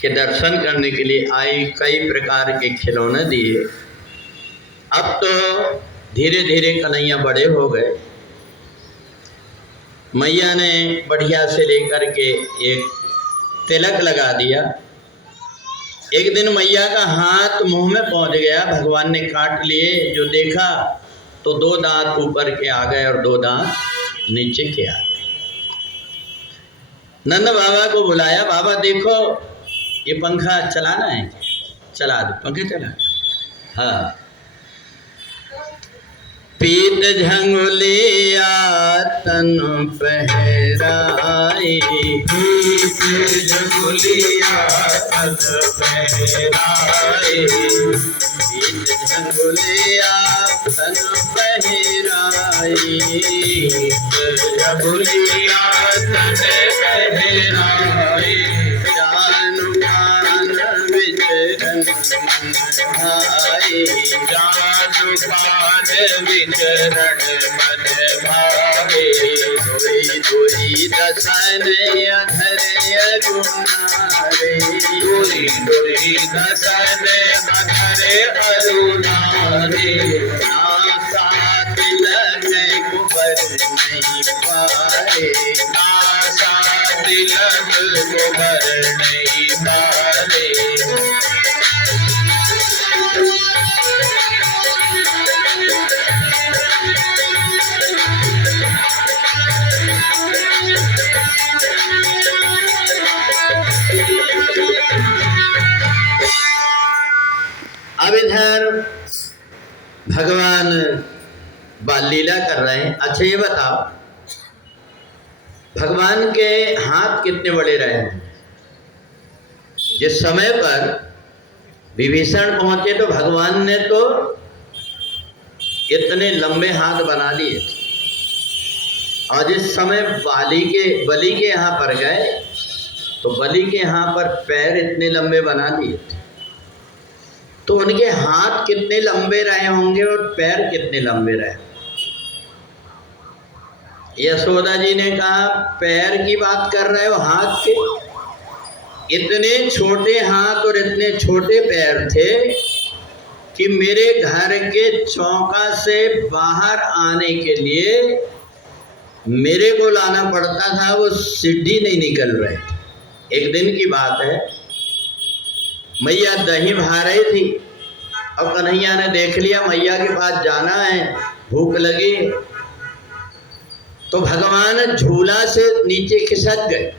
के दर्शन करने के लिए आई, कई प्रकार के खिलौने दिए। अब तो धीरे धीरे कन्हैया बड़े हो गए। मैया ने बढ़िया से लेकर के एक तिलक लगा दिया। एक दिन मैया का हाथ मुंह में पहुंच गया, भगवान ने काट लिए। जो देखा तो 2 दांत ऊपर के आ गए और 2 दांत नीचे के आ गए। नंद बाबा को बुलाया, बाबा देखो ये पंखा चलाना है, चला दो, पंखे चला। हाँ, पीत झंगुलिया तन पहराई, पीत झंगुलिया तन पहराई, पीत झंगुलिया तन पहराई, झंगुलिया तन पहराई, जान मान विचरन मन भाई, जान पान विचरण मन भावे, धोई धोई दसन अधर अरुणारे, दूरी दूरी दसन अधर अरुणारे, आशा तिलक कुबर नहीं पाए, आशा तिलक कुबर नहीं पाए। अब इधर भगवान बाल लीला कर रहे हैं। अच्छा ये बताओ, भगवान के हाथ कितने बड़े रहे हैं? जिस समय पर विभीषण पहुंचे तो भगवान ने तो इतने लंबे हाथ बना लिए, और जिस समय बलि के यहाँ पर गए तो बलि के यहाँ पर पैर इतने लंबे बना लिए थे। तो उनके हाथ कितने लंबे रहे होंगे और पैर कितने लंबे रहे? यशोदा जी ने कहा, पैर की बात कर रहे हो, हाथ के? इतने छोटे हाथ और इतने छोटे पैर थे कि मेरे घर के चौका से बाहर आने के लिए मेरे को लाना पड़ता था, वो सीढ़ी नहीं निकल रहे थे। एक दिन की बात है, मैया दही भा रही थी और कन्हैया ने देख लिया मैया के पास जाना है, भूख लगी, तो भगवान झूला से नीचे खिसक गए।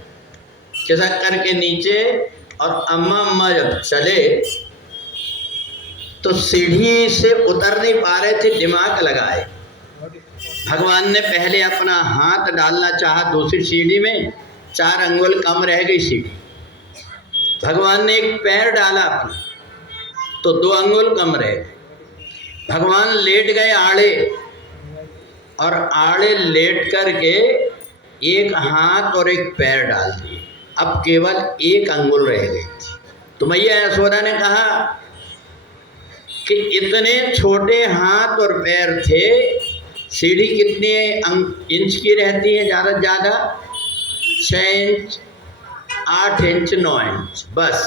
खिसक करके नीचे, और अम्मा जब चले तो सीढ़ी से उतर नहीं पा रहे थे, दिमाग लगाए। भगवान ने पहले अपना हाथ डालना चाहा दूसरी सीढ़ी में, 4 अंगुल कम रह गई सीढ़ी। भगवान ने एक पैर डाला अपना तो 2 अंगुल कम रह गए। भगवान लेट गए आड़े, और आड़े लेट करके एक हाथ और एक पैर डाल दिए। अब केवल 1 अंगुल रह गई थी। तो मैया यशोदा ने कहा कि इतने छोटे हाथ और पैर थे, सीढ़ी कितने इंच की रहती है? ज़्यादा से ज़्यादा 6 इंच, 8 इंच, 9 इंच बस।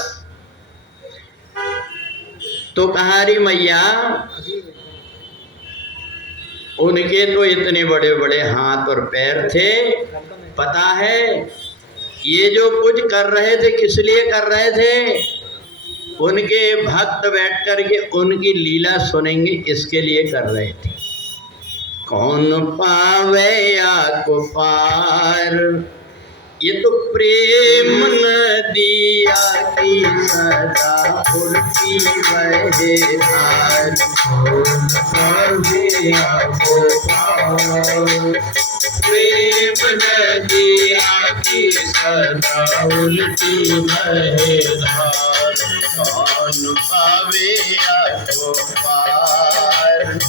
तो कहा री मैया, उनके तो इतने बड़े बड़े हाथ और पैर थे, पता है ये जो कुछ कर रहे थे किस लिए कर रहे थे? उनके भक्त बैठ करके उनकी लीला सुनेंगे, इसके लिए कर रहे थे। कौन पावे या को पार, ये तो प्रेम नदिया की सदा उड़ती बहे धार। कौन पावे या को पार, प्रेम नदिया की सदा उलटी बहे धार। कौन पावे या को पार,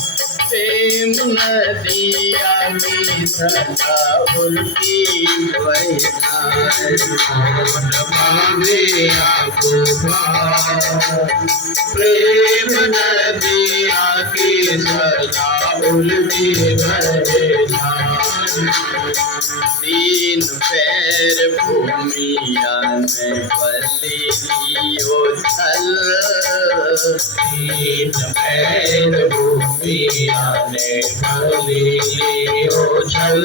प्रेम नदिया की सदा उड़ती बहे धार। कौन पावे या को पार, प्रेम नदिया की सदा उलटी बहे धार। तीन पैर भूमिया में बलि लियो छल। तीन पैर भूमिया ने बलि लियो छल।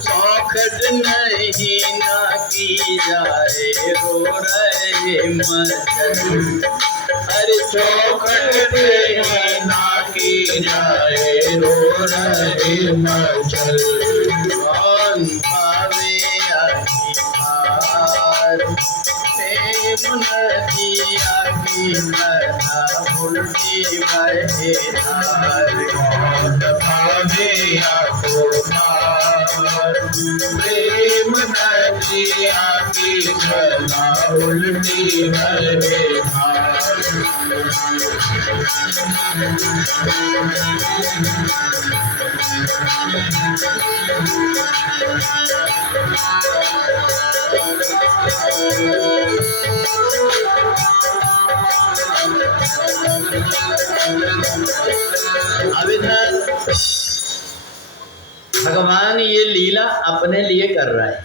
चौखट नहीं ना की जाए रो रहे मचल। हर चौखट नहीं ना की जाए रो रहे मचल। कौन भावे अखियार प्रेम नदिया की लता उल्टी बहे धार। कौन भावे आपको पार, प्रेम नदिया की छला उल्टी बहे धार। अब इधर भगवान ये लीला अपने लिए कर रहा है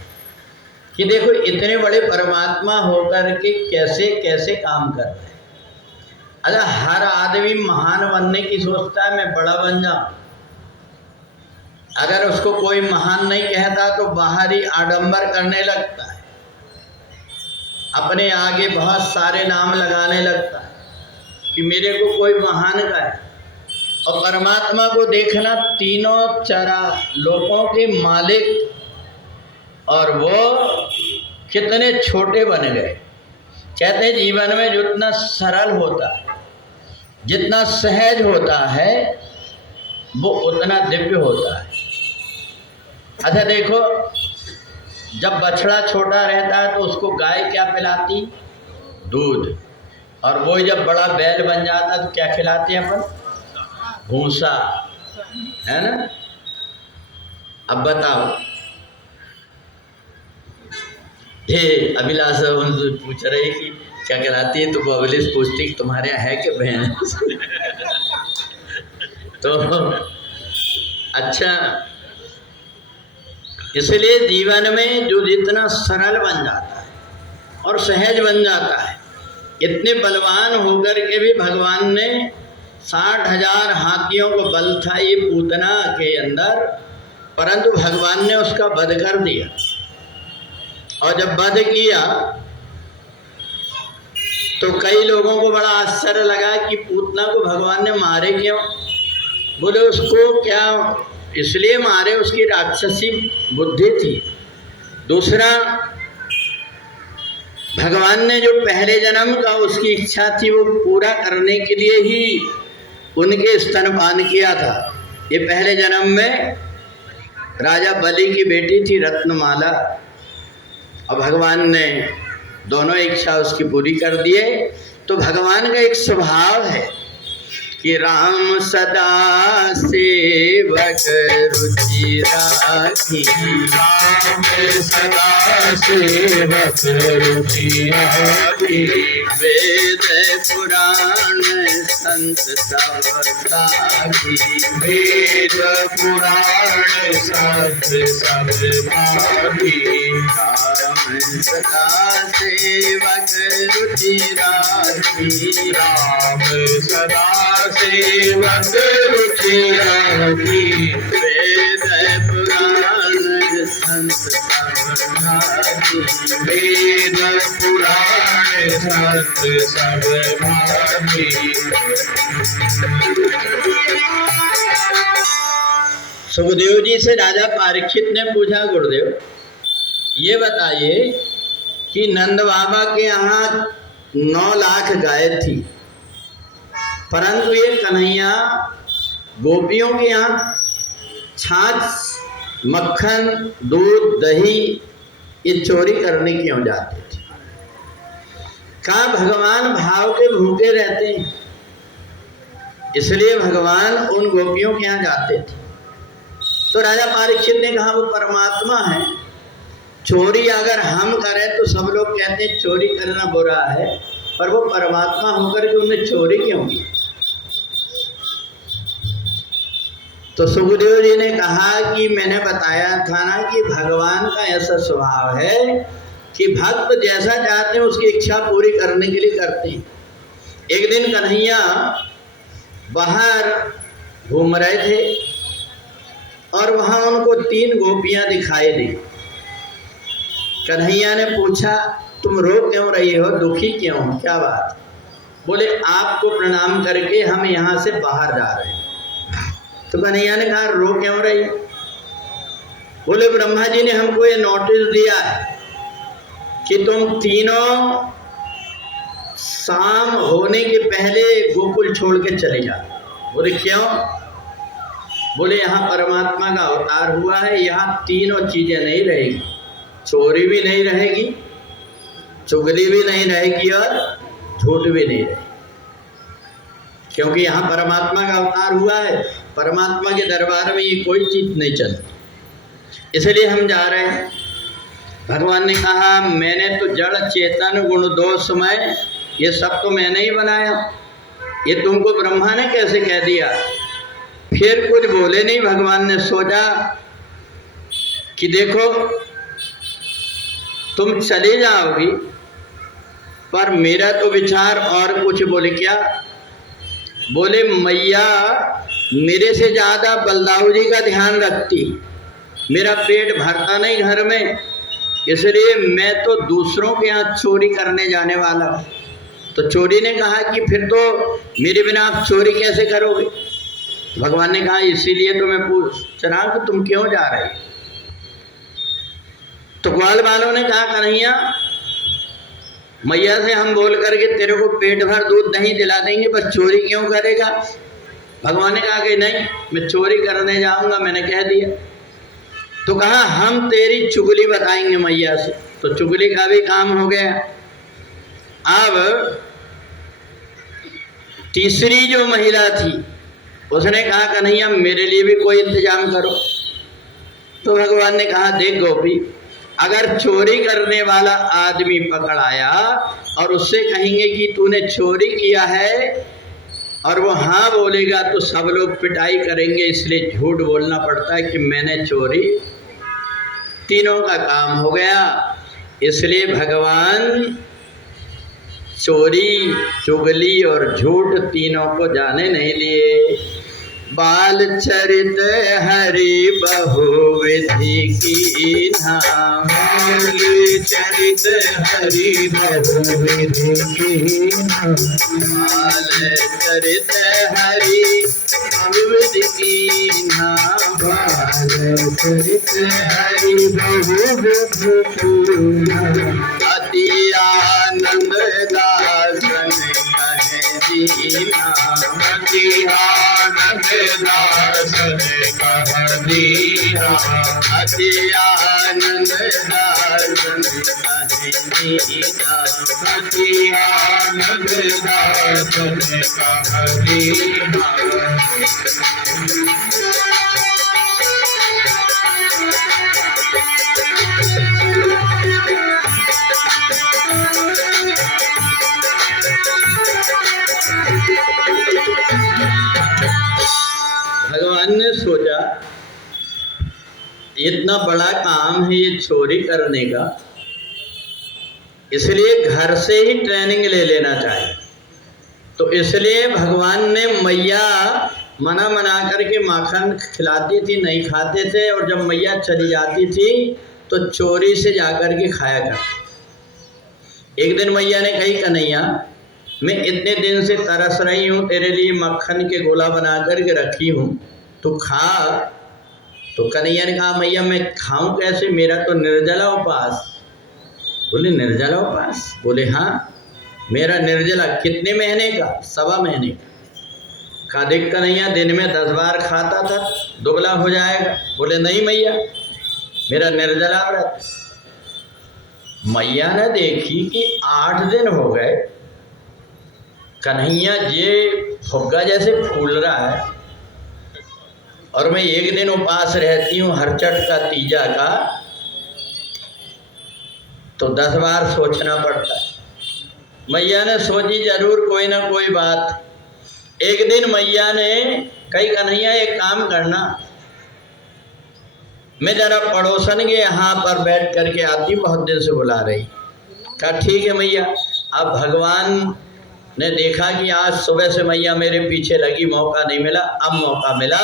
कि देखो इतने बड़े परमात्मा होकर के कैसे कैसे काम कर रहे हैं। अगर हर आदमी महान बनने की सोचता है मैं बड़ा बन जाऊं, अगर उसको कोई महान नहीं कहता तो बाहरी आडंबर करने लगता है, अपने आगे बहुत सारे नाम लगाने लगता है कि मेरे को कोई महान कहे। और परमात्मा को देखना तीनों चरा लोकों के मालिक, और वो कितने छोटे बन गए। कहते हैं जीवन में जितना सरल होता है, जितना सहज होता है, वो उतना दिव्य होता है। अच्छा देखो, जब बछड़ा छोटा रहता है तो उसको गाय क्या पिलाती? दूध। और वो जब बड़ा बैल बन जाता है तो क्या खिलाते हैं अपन? भूसा, है ना। अब बताओ, हे अभिलाषा उनसे पूछ रहे कि क्या कहलाती है, तो बबलिस पूछती कि तुम्हारे यहाँ है क्या बहन? तो अच्छा, इसलिए जीवन में जो जितना सरल बन जाता है और सहज बन जाता है, इतने बलवान होकर के भी भगवान ने 60,000 हाथियों को बल था ये पूतना के अंदर, परंतु भगवान ने उसका वध कर दिया। और जब वध किया तो कई लोगों को बड़ा आश्चर्य लगा कि पूतना को भगवान ने मारे क्यों? बोले उसको क्या इसलिए मारे, उसकी राक्षसी बुद्धि थी। दूसरा, भगवान ने जो पहले जन्म का उसकी इच्छा थी वो पूरा करने के लिए ही उनके स्तनपान किया था। ये पहले जन्म में राजा बलि की बेटी थी रत्नमाला, और भगवान ने दोनों इच्छा उसकी पूरी कर दिए। तो भगवान का एक स्वभाव है कि राम सदा सेवक रुचि राखी। राम सदा सेवक रुचि राखी। वेद पुराण संत सब साखी। वेद पुराण संत सब साखी। राम सदा सेवक रुचि राखी। राम सदा सेवक रुचि राखी। वेद पुराण संत सब साखी। वेद पुराण संत सब भावी। सुखदेव जी से राजा परीक्षित ने पूछा, गुरुदेव ये बताइए कि नंद बाबा के यहाँ 9 लाख गाय थी, परंतु ये कन्हैया गोपियों के यहाँ छाछ, मक्खन, दूध, दही ये चोरी करने क्यों जाते थे? कहाँ भगवान भाव के भूखे रहते हैं, इसलिए भगवान उन गोपियों के यहाँ जाते थे। तो राजा परीक्षित ने कहा वो परमात्मा है, चोरी अगर हम करें तो सब लोग कहते हैं चोरी करना बुरा है, पर वो परमात्मा होकर के उन्हें चोरी क्यों की? तो सुखदेव जी ने कहा कि मैंने बताया था ना कि भगवान का ऐसा स्वभाव है कि भक्त जैसा चाहते हैं उसकी इच्छा पूरी करने के लिए करते हैं। एक दिन कन्हैया बाहर घूम रहे थे और वहाँ उनको 3 गोपियाँ दिखाई दी। कन्हैया ने पूछा, तुम रो क्यों रही हो, दुखी क्यों हो, क्या बात? बोले, आपको प्रणाम करके हम यहाँ से बाहर जा रहे हैं। तो कन्हैया ने कहा, रो क्यों रही? बोले, ब्रह्मा जी ने हमको ये नोटिस दिया है कि तुम तीनों शाम होने के पहले गोकुल छोड़ के चले जाओ। बोले, क्यों? बोले, यहाँ परमात्मा का अवतार हुआ है, यहाँ तीनों चीजें नहीं रहेगी, चोरी भी नहीं रहेगी, चुगली भी नहीं रहेगी और झूठ भी नहीं रहेगी, क्योंकि यहाँ परमात्मा का अवतार हुआ है। परमात्मा के दरबार में ये कोई चीज नहीं चलती, इसलिए हम जा रहे हैं। भगवान ने कहा, मैंने तो जड़ चेतन गुण दोषमय, ये सब तो मैंने ही बनाया, ये तुमको ब्रह्मा ने कैसे कह दिया? फिर कुछ बोले नहीं। भगवान ने सोचा कि देखो तुम चले जाओगी, पर मेरा तो विचार और कुछ। बोले, क्या? बोले, मैया मेरे से ज़्यादा बलदाऊ जी का ध्यान रखती, मेरा पेट भरता नहीं घर में, इसलिए मैं तो दूसरों के यहाँ चोरी करने जाने वाला हूँ। तो चोरी ने कहा कि फिर तो मेरे बिना आप चोरी कैसे करोगे? भगवान ने कहा, इसीलिए तो मैं पूछ रहा कि तुम क्यों जा रहे? तो ग्वाल वालों ने कहा, कन्हैया मैया से हम बोल करके तेरे को पेट भर दूध नहीं दिला देंगे, बस चोरी क्यों करेगा? भगवान ने कहा कि नहीं, मैं चोरी करने जाऊंगा, मैंने कह दिया। तो कहा, हम तेरी चुगली बताएंगे मैया से। तो चुगली का भी काम हो गया। अब तीसरी जो महिला थी उसने कहा, कन्हैया मेरे लिए भी कोई इंतजाम करो। तो भगवान ने कहा, देख गोपी, अगर चोरी करने वाला आदमी पकड़ आया और उससे कहेंगे कि तूने चोरी किया है और वो हाँ बोलेगा तो सब लोग पिटाई करेंगे, इसलिए झूठ बोलना पड़ता है कि मैंने चोरी। तीनों का काम हो गया। इसलिए भगवान चोरी, चुगली और झूठ तीनों को जाने नहीं दिए। बाल चरित हरि बहुविधि की नाम, बाल चरित हरि बहुविधि की नाम, बाल चरित हरि बहुविधि की नाम, बाल चरित हरि बहुविधि की नाम। अति आनंद दासन कहे दीना, अति आनंद दासन कह दीना, अति आनंद दासन कहे दीना, अति आनंद दासन कह दीना। भगवान ने सोचा इतना बड़ा काम है ये चोरी करने का, इसलिए घर से ही ट्रेनिंग ले लेना चाहिए। तो इसलिए भगवान ने मैया मना करके माखन खिलाती थी, नहीं खाते थे, और जब मैया चली जाती थी तो चोरी से जाकर के खाया करते। एक दिन मैया ने कही, कन्हैया मैं इतने दिन से तरस रही हूँ, तेरे लिए मक्खन के गोला बना करके रखी हूँ, तू खा। तो कन्हैया ने कहा, मैया मैं खाऊं कैसे, मेरा तो निर्जला उपवास। बोले, निर्जला उपवास? बोले, हाँ मेरा निर्जला। कितने महीने का? 1.25 महीने का। कहा, देख कन्हैया दिन में 10 बार खाता था, दुबला हो जाएगा। बोले, नहीं मैया मेरा निर्जला व्रत। मैया ने देखी कि 8 दिन हो गए, कन्हैया ये फुग्गा जैसे फूल रहा है और मैं एक दिन उपवास रहती हूँ हरचट का तीजा का, तो 10 बार सोचना पड़ता है। मैया ने सोची जरूर कोई ना कोई बात। एक दिन मैया ने कही कन्हैया एक काम करना, मैं जरा पड़ोसन के यहाँ पर बैठ करके आती, बहुत दिन से बुला रही। कहा ठीक है मैया। अब भगवान ने देखा कि आज सुबह से मैया मेरे पीछे लगी, मौका नहीं मिला, अब मौका मिला।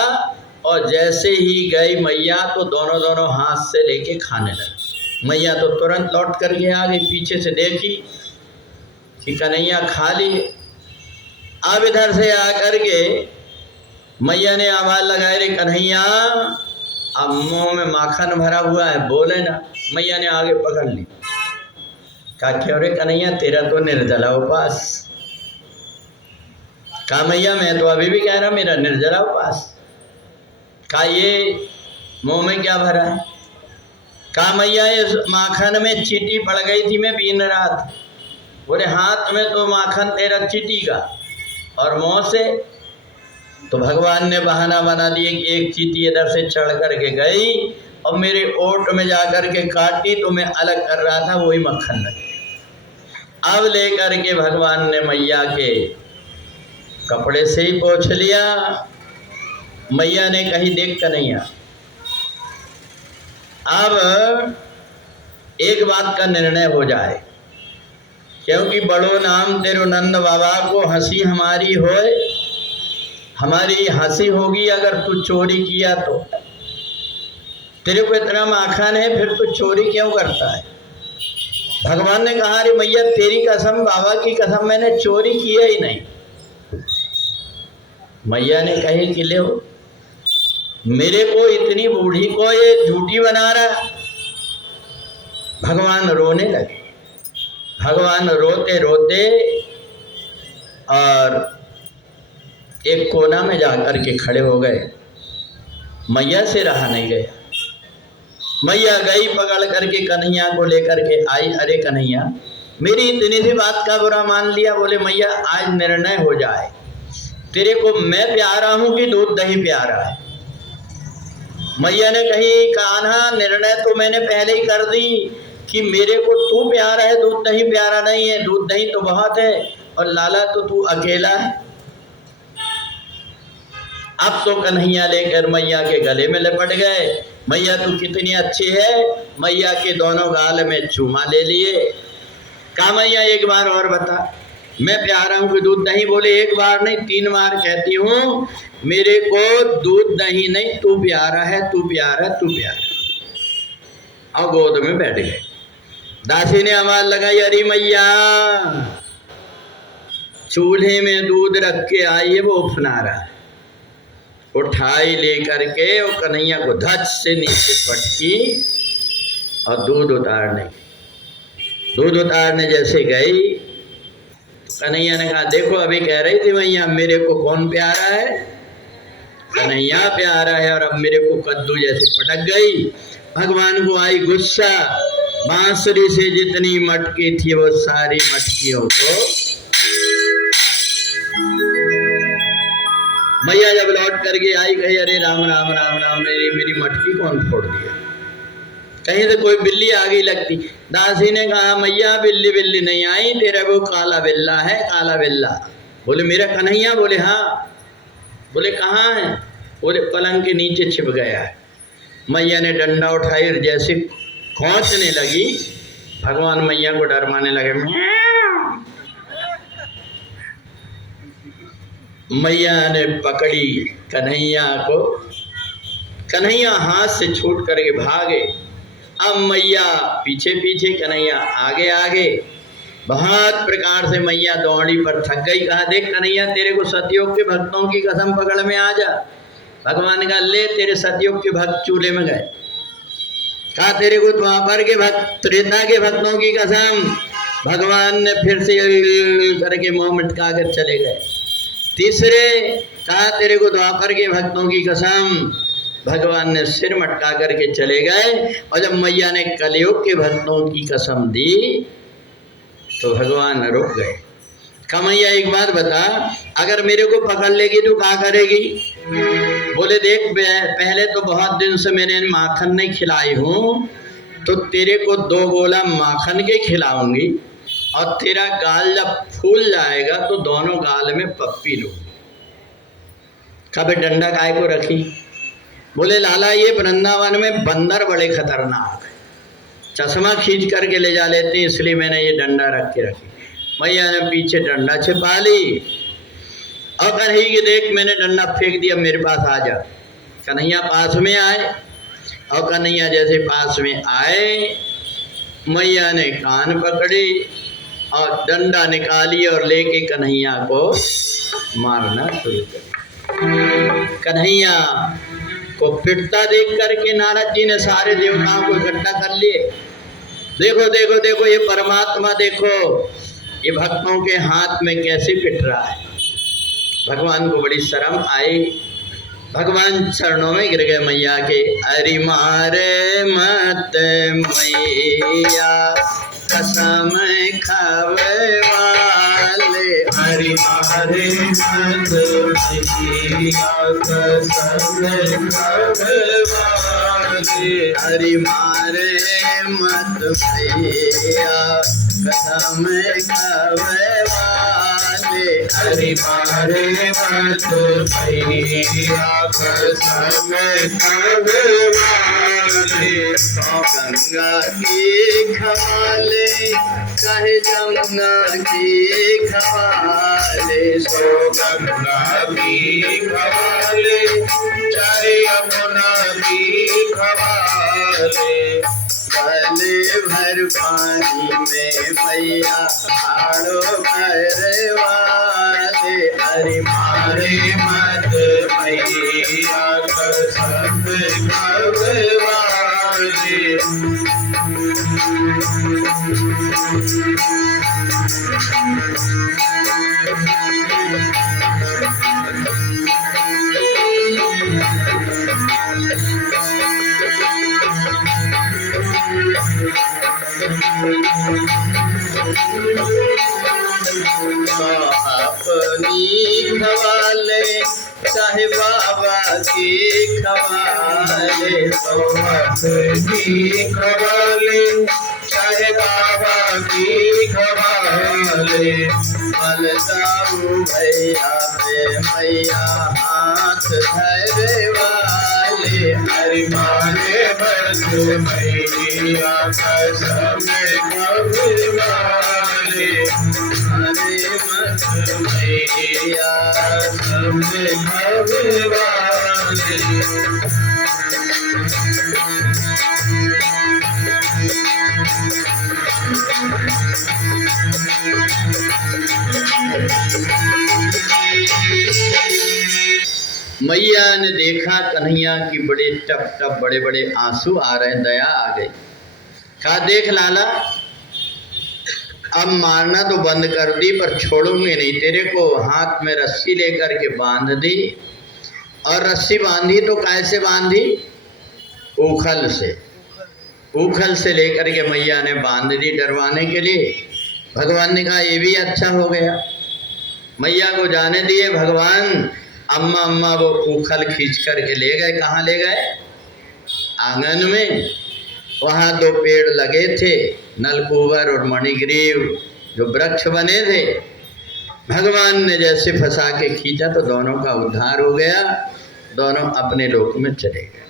और जैसे ही गई मैया तो दोनों दोनों हाथ से लेके खाने लगी। मैया तो तुरंत लौट करके आ गई, पीछे से देखी कि कन्हैया खा लिए। अब इधर से आकर के मैया ने आवाज़ लगाई, रे कन्हैया अब मुंह में माखन भरा हुआ है, बोले ना। मैया ने आगे पकड़ ली। कहा क्यों रे कन्हैया, तेरा तो निर्जला उपवास। कहा मैया मैं तो अभी भी कह रहा मेरा निर्जला उपवास। कहा ये मुंह में क्या भरा है? कहा मैया इस माखन में चींटी पड़ गई थी, मैं बीन रहा था। बोले हाथ में तो माखन तेरा चींटी का और मुंह से। तो भगवान ने बहाना बना दिया कि एक चींटी इधर से चढ़ करके गई और मेरे ओट में जा कर के काटी, तो मैं अलग कर रहा था, वही मक्खन लगे। अब लेकर के भगवान ने मैया के कपड़े से ही पोंछ लिया। मैया ने कही देख कन्हैया, अब एक बात का निर्णय हो जाए, क्योंकि बड़ो नाम तेरो नंद बाबा को हंसी हमारी होए, हमारी हंसी होगी अगर तू चोरी किया तो। तेरे को इतना माखन है, फिर तू चोरी क्यों करता है? भगवान ने कहा अरे मैया तेरी कसम, बाबा की कसम, मैंने चोरी किया ही नहीं। मैया ने कही कि ले मेरे को इतनी बूढ़ी को ये झूठी बना रहा। भगवान रोने लगे। भगवान रोते रोते और एक कोना में जाकर के खड़े हो गए। मैया से रहा नहीं गया। मैया गई पकड़ करके कन्हैया को लेकर के आई। अरे कन्हैया मेरी इतनी सी बात का बुरा मान लिया। बोले मैया आज निर्णय हो जाए, तेरे को मैं प्यारा हूं कि दूध दही प्यारा है? मैया ने कही कान्हा निर्णय तो मैंने पहले ही कर दी कि मेरे को तू प्यारा है, दूध दही प्यारा नहीं है। दूध दही तो बहुत है और लाला तो तू अकेला है। अब तो कन्हैया लेकर मैया के गले में लिपट गए। मैया तू कितनी अच्छी है। मैया के दोनों गाल में चूमा ले लिए। कहा मैया एक बार और बता, मैं प्यारा हूं कि दूध दही? बोले एक बार नहीं 3 बार कहती हूँ, मेरे को दूध दही नहीं, तू प्यारा है, तू प्यारा, तू प्यारा। और गोद में बैठ गए। दासी ने आवाज लगाई, अरे मैया चूल्हे में दूध रख के आई है, वो उफना रहा है। उठाई लेकर के वो कन्हैया को धच से नीचे पटकी और दूध उतारने जैसे गई। कन्हैया ने कहा देखो अभी कह रही थी मैया मेरे को कौन प्यारा है? कन्हैया प्यारा है और अब मेरे को कद्दू जैसे पटक गई। भगवान को आई गुस्सा। बांसुरी से जितनी मटकी थी वो सारी मटकियों को मैया जब लौट करके आई कही अरे राम राम राम राम, मेरी मटकी कौन फोड़ दिया? कहीं से कोई बिल्ली आ गई लगती। दासी ने कहा मैया बिल्ली बिल्ली नहीं आई, तेरा वो काला बिल्ला है, काला बिल्ला। बोले मेरा कन्हैया? बोले हाँ। बोले कहाँ है? बोले पलंग के नीचे छिप गया है। मैया ने डंडा उठाई, जैसे खौंचने लगी। भगवान मैया को डरवाने लगे। मैया ने पकड़ी कन्हैया को। कन्हैया हाथ से छूट करके भागे। अब मैया पीछे पीछे, कन्हैया आगे आगे। बहुत प्रकार से मैया दौड़ी पर थक गई। कहा देख कन्हैया तेरे को सतयुग के भक्तों की कसम पकड़ में आ जा। भगवान ने कहा ले तेरे सतयुग के भक्त चूल्हे में गए। कहा तेरे को द्वापर के भक्त, त्रेता के भक्तों की कसम। भगवान ने फिर से करके मुंह मटका कर चले गए। तीसरे कहा तेरे को द्वापर के भक्तों की कसम। भगवान ने सिर मटका करके चले गए। और जब मैया ने कलयुग के भक्तों की कसम दी तो भगवान रुक गए। कहा मैया एक बात बता, अगर मेरे को पकड़ लेगी तो क्या करेगी? बोले देख पहले तो बहुत दिन से मैंने माखन नहीं खिलाई हूँ, तो तेरे को 2 गोला माखन के खिलाऊंगी और तेरा गाल जब फूल जाएगा तो दोनों गाल में पप्पी लूंगी। कभी डंडा काय को रखी? बोले लाला ये वृंदावन में बंदर बड़े खतरनाक है, चश्मा खींच करके ले जा लेते हैं, इसलिए मैंने ये डंडा रख के रखी। मैया ने पीछे डंडा छिपा ली और कन्हैया की देख मैंने डंडा फेंक दिया, मेरे पास आ जा। कन्हैया पास में आए और कन्हैया जैसे पास में आए मैया ने कान पकड़ी और डंडा निकाली और लेके कन्हैया को मारना शुरू कर। कन्हैया को पिटता देख करके नारद जी ने सारे देवताओं को इकट्ठा कर लिए। देखो देखो देखो ये परमात्मा, देखो ये भक्तों के हाथ में कैसे पिट रहा है। भगवान को बड़ी शर्म आई, भगवान चरणों में गिर गए मैया के। अरे मारे मत मैया कसम खावे वाले, हरि मारे मत मैया कसम खावे वाले, हरि मारे मत मैया कसम खावे वाले, हरि मारे मत मैया कसम खावे वाले। तो गंगा की खवाले चाहे जमुना की खवाले, सो गंगा की खवाले चाहे यमुना की खवाले, भले भर पानी में मैया हाड़ो भर वाले, हरि मारे मत मैया कसम खावे वाले। अपनी खवाले चाहे बाबा की खवाले, तो अपनी खवाले चाहे बाबा की खवाले, मल जाऊ भैया पे मैया हाथ धरे वाले, हरि मारे मत मैया कसम खावे वाले, हरे मत मैया कसम खावे वाले। मैया ने देखा कन्हैया की बड़े टप टप बड़े बड़े आंसू आ रहे, दया आ गई। कहा देख लाला अब मारना तो बंद कर दी पर छोड़ूंगे नहीं, तेरे को हाथ में रस्सी लेकर के बांध दी। और रस्सी बांधी तो कैसे बांधी? उखल से, उखल से लेकर के मैया ने बांध दी डरवाने के लिए। भगवान ने कहा ये भी अच्छा हो गया, मैया को जाने दिए। भगवान अम्मा अम्मा वो उखल खींच करके ले गए। कहाँ ले गए? आंगन में। वहाँ दो पेड़ लगे थे, नलकूबर और मणिग्रीव, जो वृक्ष बने थे। भगवान ने जैसे फंसा के खींचा तो दोनों का उद्धार हो गया, दोनों अपने लोक में चले गए।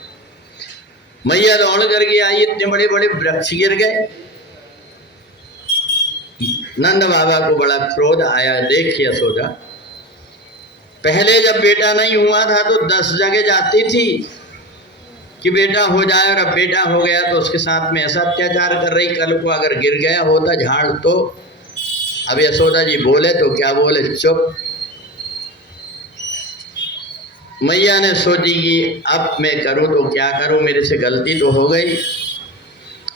मैया दौड़ करके आई, इतने बड़े बड़े वृक्ष गिर गए। नंद बाबा को बड़ा क्रोध आया, देखिए यशोदा पहले जब बेटा नहीं हुआ था तो 10 जगह जाती थी कि बेटा हो जाए, और अब बेटा हो गया तो उसके साथ में ऐसा अत्याचार कर रही। कल को अगर गिर गया होता झाड़ तो। अब यशोदा जी बोले तो क्या बोले, चुप। मैया ने सोची कि अब मैं करूं तो क्या करूं, मेरे से गलती तो हो गई।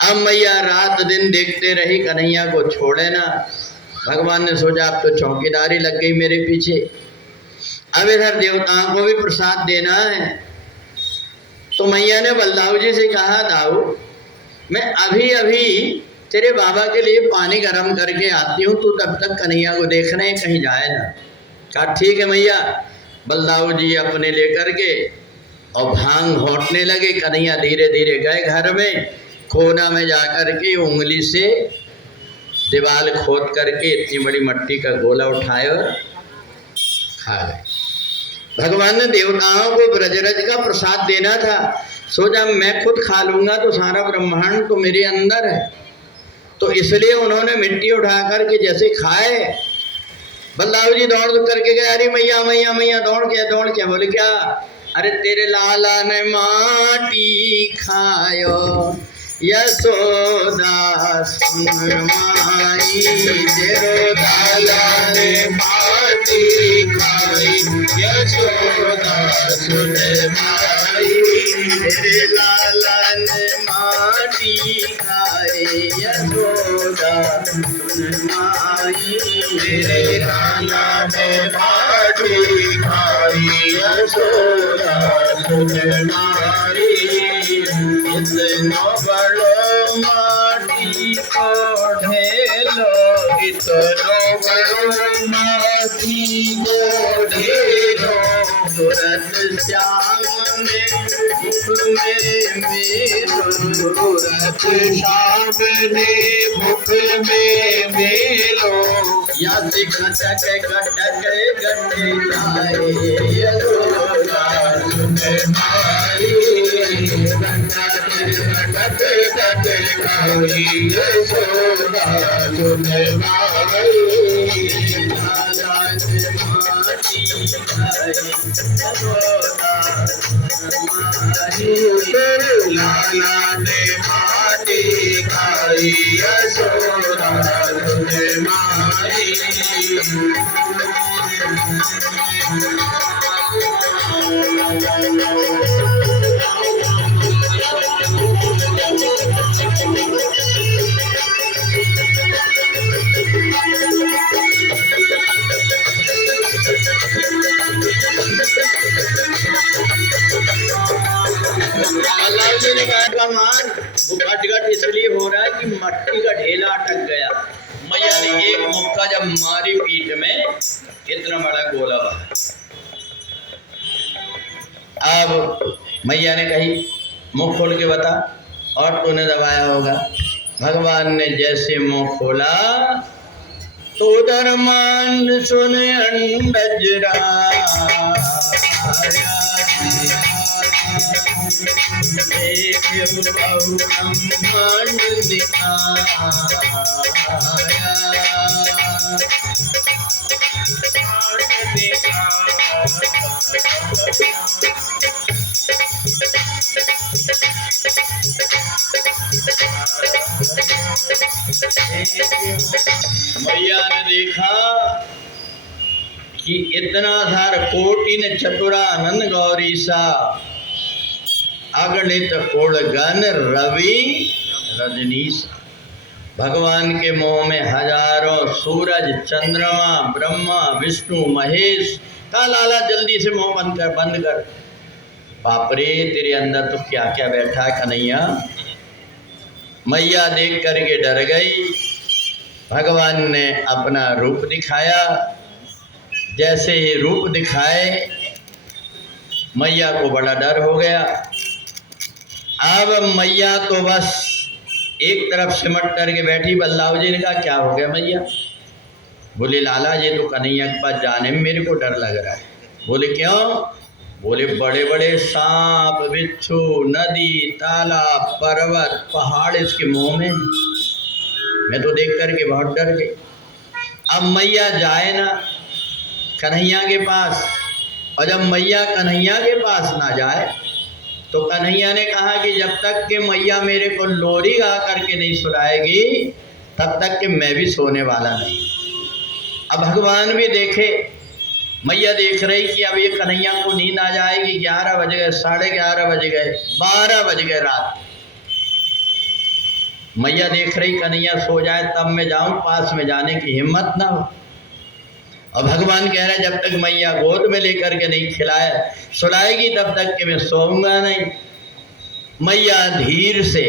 अब मैया रात दिन देखते रही कन्हैया को छोड़े ना। भगवान ने सोचा अब तो चौकीदारी लग गई मेरे पीछे, अब इधर देवताओं को भी प्रसाद देना है। तो मैया ने बलदाऊ जी से कहा, दाऊ मैं अभी अभी तेरे बाबा के लिए पानी गर्म करके आती हूँ, तू तब तक कन्हैया को देखना है, कहीं जाए ना। कहा ठीक है मैया। बलदाऊ जी अपने लेकर के और भांग घोंटने लगे। कन्हैया धीरे धीरे गए घर में, कोना में जाकर के उंगली से दीवार खोद करके इतनी बड़ी मट्टी का गोला उठाए और खा गए। भगवान ने देवताओं को ब्रजरज का प्रसाद देना था। सोचा मैं खुद खा लूंगा तो सारा ब्रह्मांड तो मेरे अंदर है, तो इसलिए उन्होंने मिट्टी उठा करके जैसे खाए। बलदाऊ जी दौड़ करके गए, अरे मैया मैया मैया, दौड़ के बोले क्या? अरे तेरे लाला ने माटी खायो यशोदा सुन माई, तेरो लाला ने माटी खाई यशोदा सुन माई, तेरे लाला ने माटी खाई यशोदा सुन माई, तेरे लाला ने माटी खाई यशोदा सुन माई। इतना बड़ो माटी को ढेलो, इतनो बड़ो माटी को ढेलो, तुरंत श्याम में मुख में मेरो, तुरंत शाम ने मुख में मेलो, या खटक खटक गटे जाए यशोदा सुन माई, कट खाई यशोदा सुन माई। लाला ने माटी खाई यशोदा तेरे लाला ने माटी खाई यशोदा सुन माई। का मान वो गट इसलिए हो रहा है कि मट्टी का ढेला अटक गया। मैया ने एक मुक्का जब मारी पीठ में, इतना बड़ा गोला बना। अब मैया ने कही मुंह खोल के बता, और तूने दबाया होगा। भगवान ने जैसे मुंह खोला तो उधर मान सुन अंडजरा ब्रह्मांड दिखाया, मैया ने देखा कि इतना धार कोटिन चतुरानंद गौरी सा, अगणित कोड़गन रवि रजनीश। भगवान के मुंह में हजारों सूरज चंद्रमा ब्रह्मा विष्णु महेश का। लाला जल्दी से मुंह बंद कर। बाप रे, तेरे अंदर तो क्या क्या बैठा है कन्हैया। मैया देख करके डर गई। भगवान ने अपना रूप दिखाया। जैसे ही रूप दिखाए, मैया को बड़ा डर हो गया। अब मैया तो बस एक तरफ सिमट करके बैठी। बल्लाव जी ने कहा क्या हो गया मैया? बोले लाला जी तो कन्हैया के पास जाने में मेरे को डर लग रहा है। बोले क्यों? बोले बड़े बड़े सांप बिच्छू नदी तालाब पर्वत पहाड़ इसके मुंह में, मैं तो देख करके बहुत डर गई। अब मैया जाए ना कन्हैया के पास, और जब मैया कन्हैया के पास ना जाए तो कन्हैया ने कहा कि जब तक कि मैया मेरे को लोरी गा करके नहीं सुनाएगी तब तक कि मैं भी सोने वाला नहीं। अब भगवान भी देखे, मैया देख रही कि अब ये कन्हैया को नींद आ जाएगी। 11 बज गए, 11:30 बज गए, 12 बज गए रात। मैया देख रही कन्हैया सो जाए तब मैं जाऊं, पास में जाने की हिम्मत ना हो। और भगवान कह रहे जब तक मैया गोद में लेकर के नहीं खिलाए सुलाएगी तब तक कि मैं सोऊंगा नहीं। मैया धीर से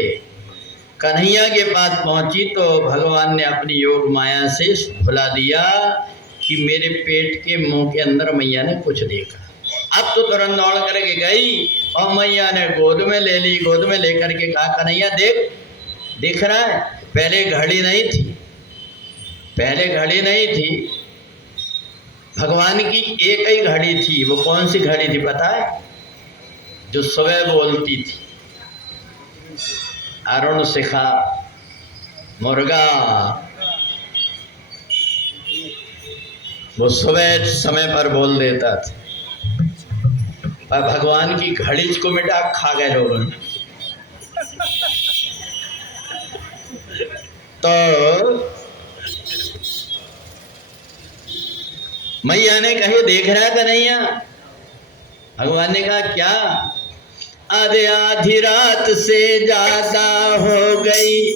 कन्हैया के पास पहुंची तो भगवान ने अपनी योग माया से भुला दिया कि मेरे पेट के मुंह के अंदर मैया ने कुछ देखा। अब तो तुरंत दौड़ करके गई और मैया ने गोद में ले ली। गोद में लेकर के कहा कन्हैया देख, दिख रहा है? पहले घड़ी नहीं थी, पहले घड़ी नहीं थी। भगवान की एक ही घड़ी थी। वो कौन सी घड़ी थी पता है? जो सुबह बोलती थी, अरुण शिखा मुर्गा, वो सुबह समय पर बोल देता था। पर भगवान की घड़ी को मिटा खा गए लोगों ने। तो मैया ने कहे देख रहा था कन्हैया? भगवान ने कहा क्या? आधे आधी रात से ज्यादा हो गई,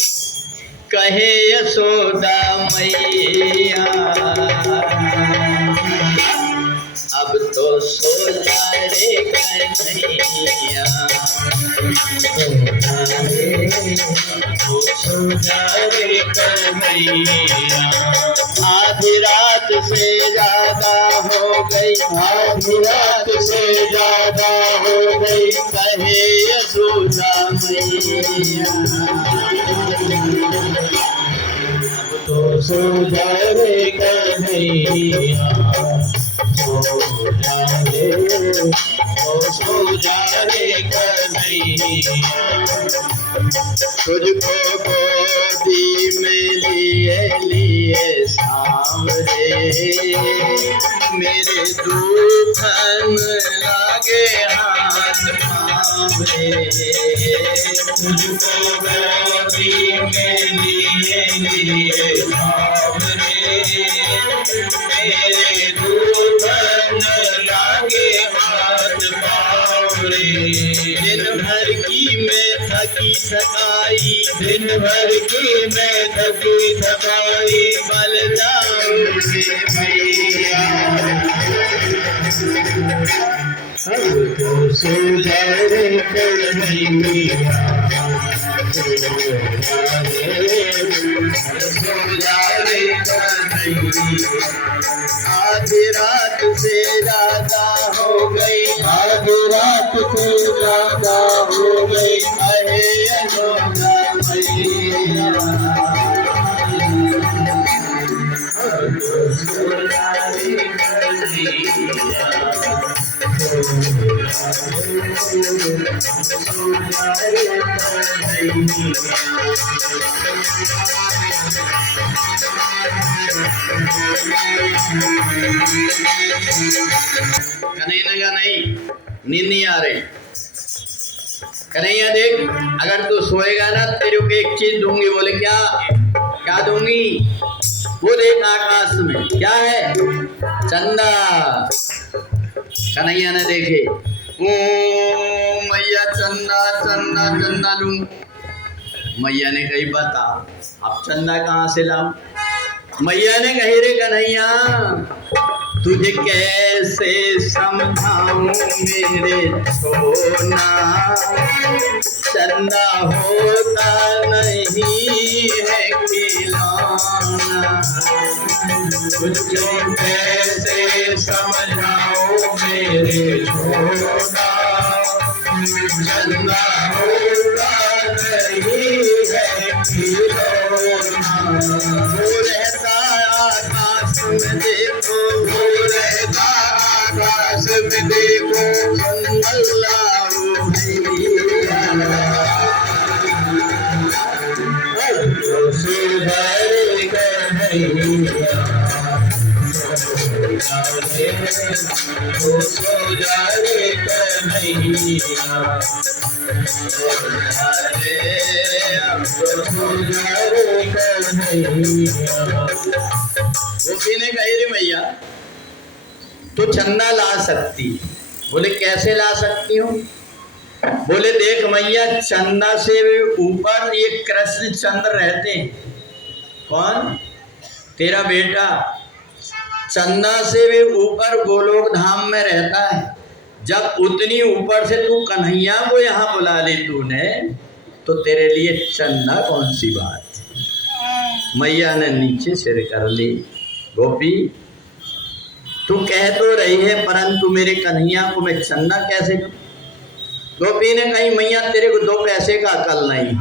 कहे यशोदा मैया, अब तो सो जा रे कन्हैया, सो जा रे कन्हैया, आधी रात से ज्यादा हो गई, आधी रात से ज्यादा हो गई, कहे यशोदा मैया, अब तो सो जा रे कन्हैया, सो जा रे कन्हैया, तुझको गोदी में लिए लिए सांवरे, मेरे दुखन लागे हाथ पाँवरे, तुझको गोदी में लिए लिए सांवरे, मेरे दुखन लागे हाथ पाँवरे, दिन भर की मैं थकी थकाई, दिन भर की मैं थकी थकाई, बल जाऊं रे मैया, अब तो सो जा रे कन्हैया, सो जा रे कन्हैया, आधी रात से ज्यादा हो गई, आधी रात से ज्यादा हो गई, अरे यशोदा मैया, सो जा रे कन्हैया, सो जा रे कन्हैया। कन्हैया नहीं, नींद नहीं आ रही। कन्हैया देख, अगर तू सोएगा ना तेरे को एक चीज दूंगी। बोले क्या? क्या दूंगी? वो देख आकाश में क्या है? चंदा। कन्हैया ने देखे, ओ मैया चंदा चंदा चंदा लूं। मैया ने कही बता अब चंदा कहाँ से लाऊं? मैया ने कही रे कन्हैया तुझे कैसे समझाऊं मेरे सोना, चंदा होता नहीं है खिलौना, तुझे कैसे समझाऊं मेरे सोना, चंदा होता नहीं है खिलौना, वो रहता आकाश में देखो, वो रहता आकाश में देखो, अल्लाह सुधर कन्हैया, सुधर कन्हैया, गोपी ने कही रे मैया तो चंदा ला सकती। बोले कैसे ला सकती हूँ? बोले देख मैया चंदा से ऊपर ये कृष्ण चंद्र रहते हैं। कौन? तेरा बेटा चंदा से भी ऊपर गोलोक धाम में रहता है। जब उतनी ऊपर से तू कन्हैया को यहाँ बुला ले तूने, तो तेरे लिए चंदा कौन सी बात? मैया ने नीचे सिर कर ली। गोपी तू कह तो रही है परंतु मेरे कन्हैया को मैं चंदा कैसे दूं? गोपी ने कही मैया तेरे को 2 पैसे का अकल नहीं।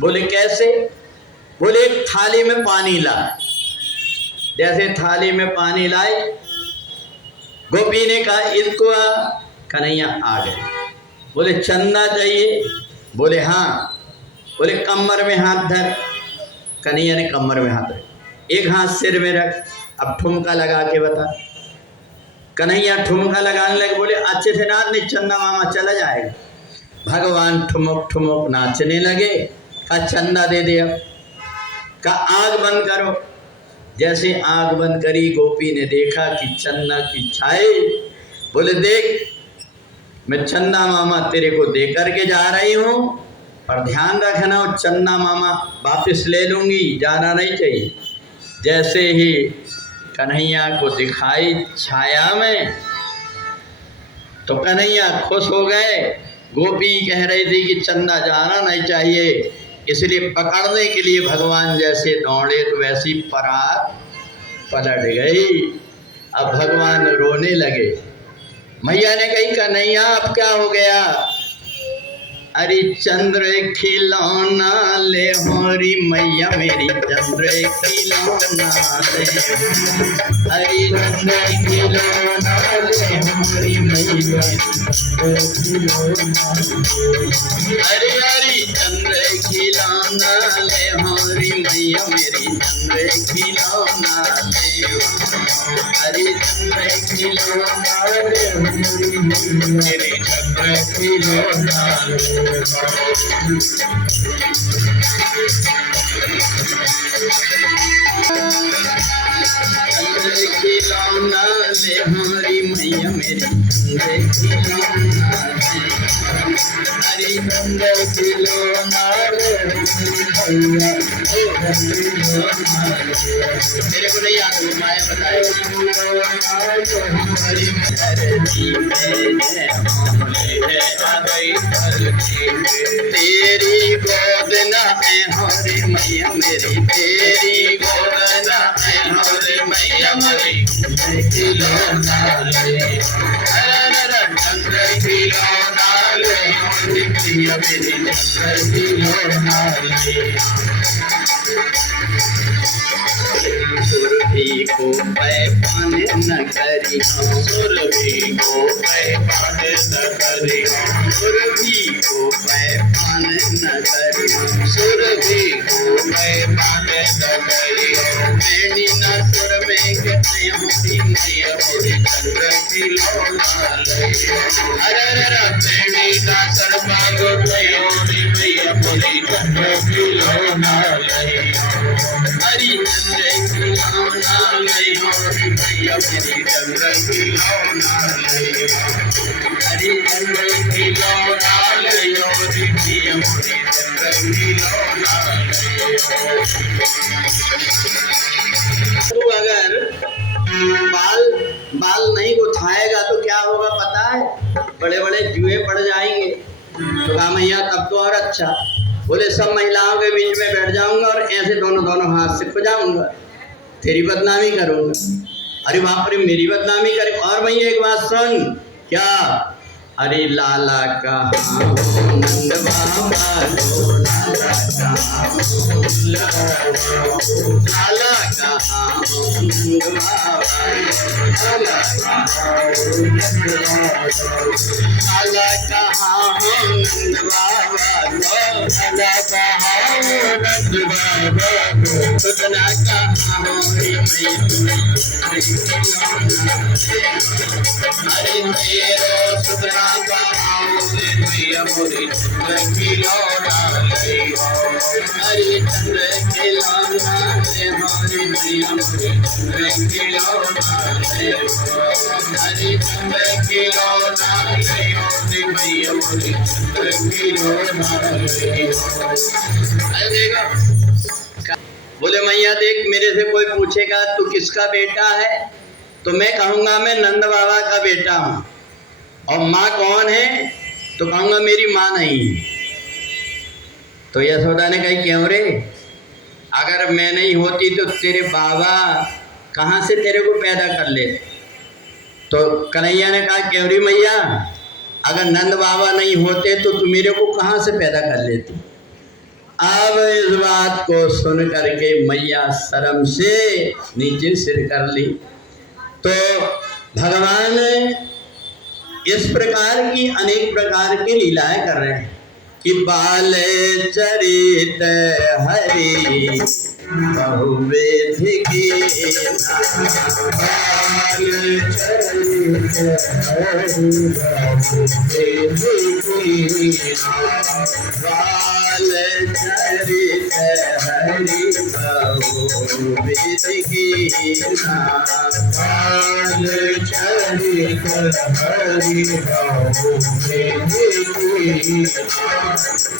बोले कैसे? बोले एक थाली में पानी ला। जैसे थाली में पानी लाई गोपी ने कहा इसको कन्हैया आ गए। बोले चंदा चाहिए? बोले हाँ। बोले कमर में हाथ धर। कन्हैया ने कमर में हाथ रख, एक हाथ सिर में रख, अब ठुमका लगा के बता। कन्हैया ठुमका लगाने लगे। बोले अच्छे से नाच नहीं, चंदा मामा चला जाएगा। भगवान ठुमक ठुमक नाचने लगे। कहा चंदा दे दे। अब कहा आग बंद करो। जैसे आग बंद करी, गोपी ने देखा कि चंदा की छाई। बोले देख, मैं चंदा मामा तेरे को दे करके जा रही हूँ, पर ध्यान रखना और चंदा मामा वापस ले लूँगी, जाना नहीं चाहिए। जैसे ही कन्हैया को दिखाई छाया में, तो कन्हैया खुश हो गए। गोपी कह रही थी कि चंदा जाना नहीं चाहिए, इसलिए पकड़ने के लिए भगवान जैसे दौड़े तो वैसी परात पलट गई। अब भगवान रोने लगे। मैया ने कही कन्हैया अब क्या हो गया? अरे चंद्र खिलौना ले होरी मैया मेरी, चंद्र खिलौना ले। अरे चंद्र खिलौना ले होरी मैया, अरे अरे चंद्र खिलौना ले होरी मैया मेरी, चंद्र खिलौना ले। अरे चंद्र खिलौना ले होरी मेरी, चंद्र खिलौना ले। खिलौना ले हमारी मैया मेरी, खिलौना हरी चंद्र खिलौना ले मेरे को नहीं याद, माया बताए। तेरी गोद ना है हमारी मैया मेरी, तेरी गोद ना है हमारी मैया मेरी, खिलौना ले। चंद्र खिलौना ले हमारी मैया मेरी, चंद्र खिलौना ले। सुरभि को पैपान न करी, सुरभि को पैपान न करी, सुरभि को पैपान न करी, सुरभि को पैपान न करी। बेनी न सुर में कहते हमारी मैया मेरी, चंद्र खिलौना ले। अरे बेनी न सुर मांग हमारी मैया मेरी, चंद्र खिलौना ले। हरी चंद्र खिलौना ले हमारी मैया मेरी, चंद्र खिलौना ले। हरी चंद्र खिलौना ले हमारी मैया मेरी, चंद्र खिलौना ले। तू अगर बाल नहीं उठाएगा तो क्या होगा पता है? बड़े बड़े जुए पड़ जाएंगे। तो कहा मैया तब तो और अच्छा। बोले सब महिलाओं के बीच में बैठ जाऊंगा और ऐसे दोनों हाथ से खुजाऊंगा, तेरी बदनामी करूंगा। अरे बाप रे, मेरी बदनामी करे? और भैया एक बात सुन। क्या? अरे लाला का नंद बाबा लो, लाला का लाला का नंद बाबा, लाला का लाला का नंद बाबा लो, लाला का नंद बाबा, सुतना का हमारी अरे मेरो सुतना का मैया मोरी, चंद्र खिलौना ले। हरी चंद्र खिलौना ले हमारी मैया मोरी, चंद्र खिलौना ले। हरी चंद्र खिलौना ले हमारी मैया मोरी, चंद्र खिलौना ले। अरे देखो, बोले मैया देख, मेरे से कोई पूछेगा तू किसका बेटा है तो मैं कहूँगा मैं नंद बाबा का बेटा हूँ। और माँ कौन है तो कहूँगा मेरी माँ नहीं। तो यशोदा ने कही क्यों रे? अगर मैं नहीं होती तो तेरे बाबा कहाँ से तेरे को पैदा कर ले? तो कन्हैया ने कहा क्यों रे मैया, अगर नंद बाबा नहीं होते तो तू मेरे को कहाँ से पैदा कर लेती? अब इस बात को सुन करके मैया शर्म से नीचे सिर कर ली। तो भगवान इस प्रकार की अनेक प्रकार की लीलाएं कर रहे हैं कि बाल चरित हरि बहुविध की बाल चरित हरि बहुविध की बाल चरित हरि बहुविध की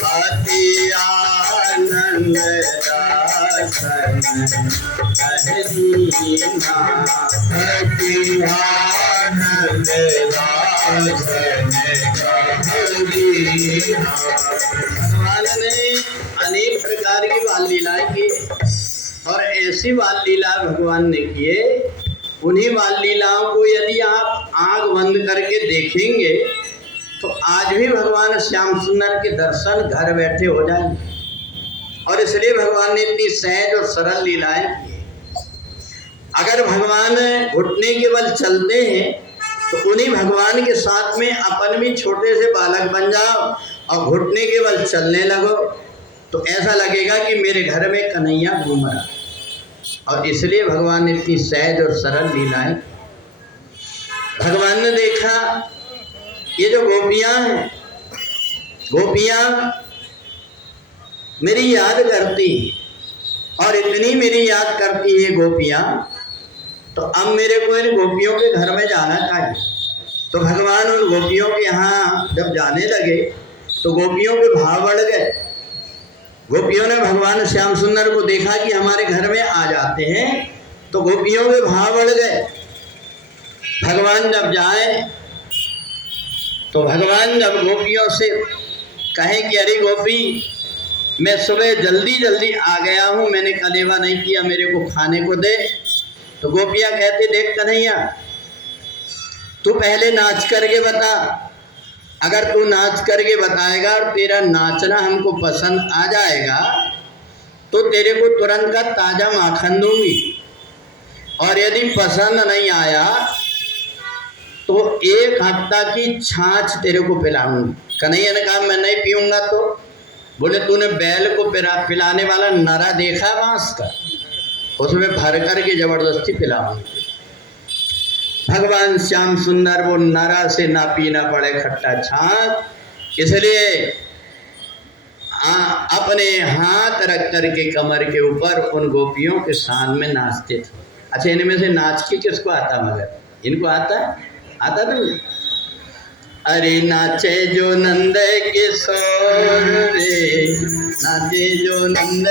अति आनंद दासन कहनीना अति आनंद दासन कहनीना। भगवान ने अनेक प्रकार की बाल लीलाएं की और ऐसी बाल लीला भगवान ने किए। उन्हीं बाल लीलाओं को यदि आप आंख बंद करके देखेंगे तो आज भी भगवान श्याम सुंदर के दर्शन घर बैठे हो जाएंगे। और इसलिए भगवान ने इतनी सहज और सरल लीलाएं की। अगर भगवान घुटने के बल चलते हैं तो उन्हीं भगवान के साथ में अपन भी छोटे से बालक बन जाओ और घुटने के बल चलने लगो तो ऐसा लगेगा कि मेरे घर में कन्हैया घूम रहा। और इसलिए भगवान ने इतनी सहज और सरल लीलाएं। भगवान ने देखा ये जो गोपियां हैं, गोपियां मेरी याद करती और इतनी मेरी याद करती है गोपियां, तो अब मेरे को इन गोपियों के घर में जाना चाहिए। तो भगवान उन गोपियों के यहाँ जब जाने लगे तो गोपियों के भाव बढ़ गए। गोपियों ने भगवान श्याम सुंदर को देखा कि हमारे घर में आ जाते हैं तो गोपियों के भाव बढ़ गए। भगवान जब जाए तो भगवान जब गोपियों से कहें कि अरे गोपी मैं सुबह जल्दी जल्दी आ गया हूँ, मैंने कलेवा नहीं किया, मेरे को खाने को दे। तो गोपियाँ कहते देख कन्हैया तू पहले नाच करके बता, अगर तू नाच करके बताएगा और तेरा नाचना हमको पसंद आ जाएगा तो तेरे को तुरंत का ताज़ा माखन दूंगी, और यदि पसंद नहीं आया तो 1 हफ्ता की छाछ तेरे को पिलाऊंगी। कन्हैया ने कहा मैं नहीं पीऊँगा। तो बोले तूने बैल को पिलाने वाला नरा देखा बांस का, उसमें भर कर के जबरदस्ती पिलाऊंगी। भगवान श्याम सुंदर वो नरा से ना पीना पड़े खट्टा छाछ, इसलिए अपने हाथ रख कर के कमर के ऊपर उन गोपियों के सामने नाचते थे। अच्छा इनमें से नाच के किसको आता? मगर इनको आता तो अरे नाचे जो नंद किशोर रे, नाचे जो नंद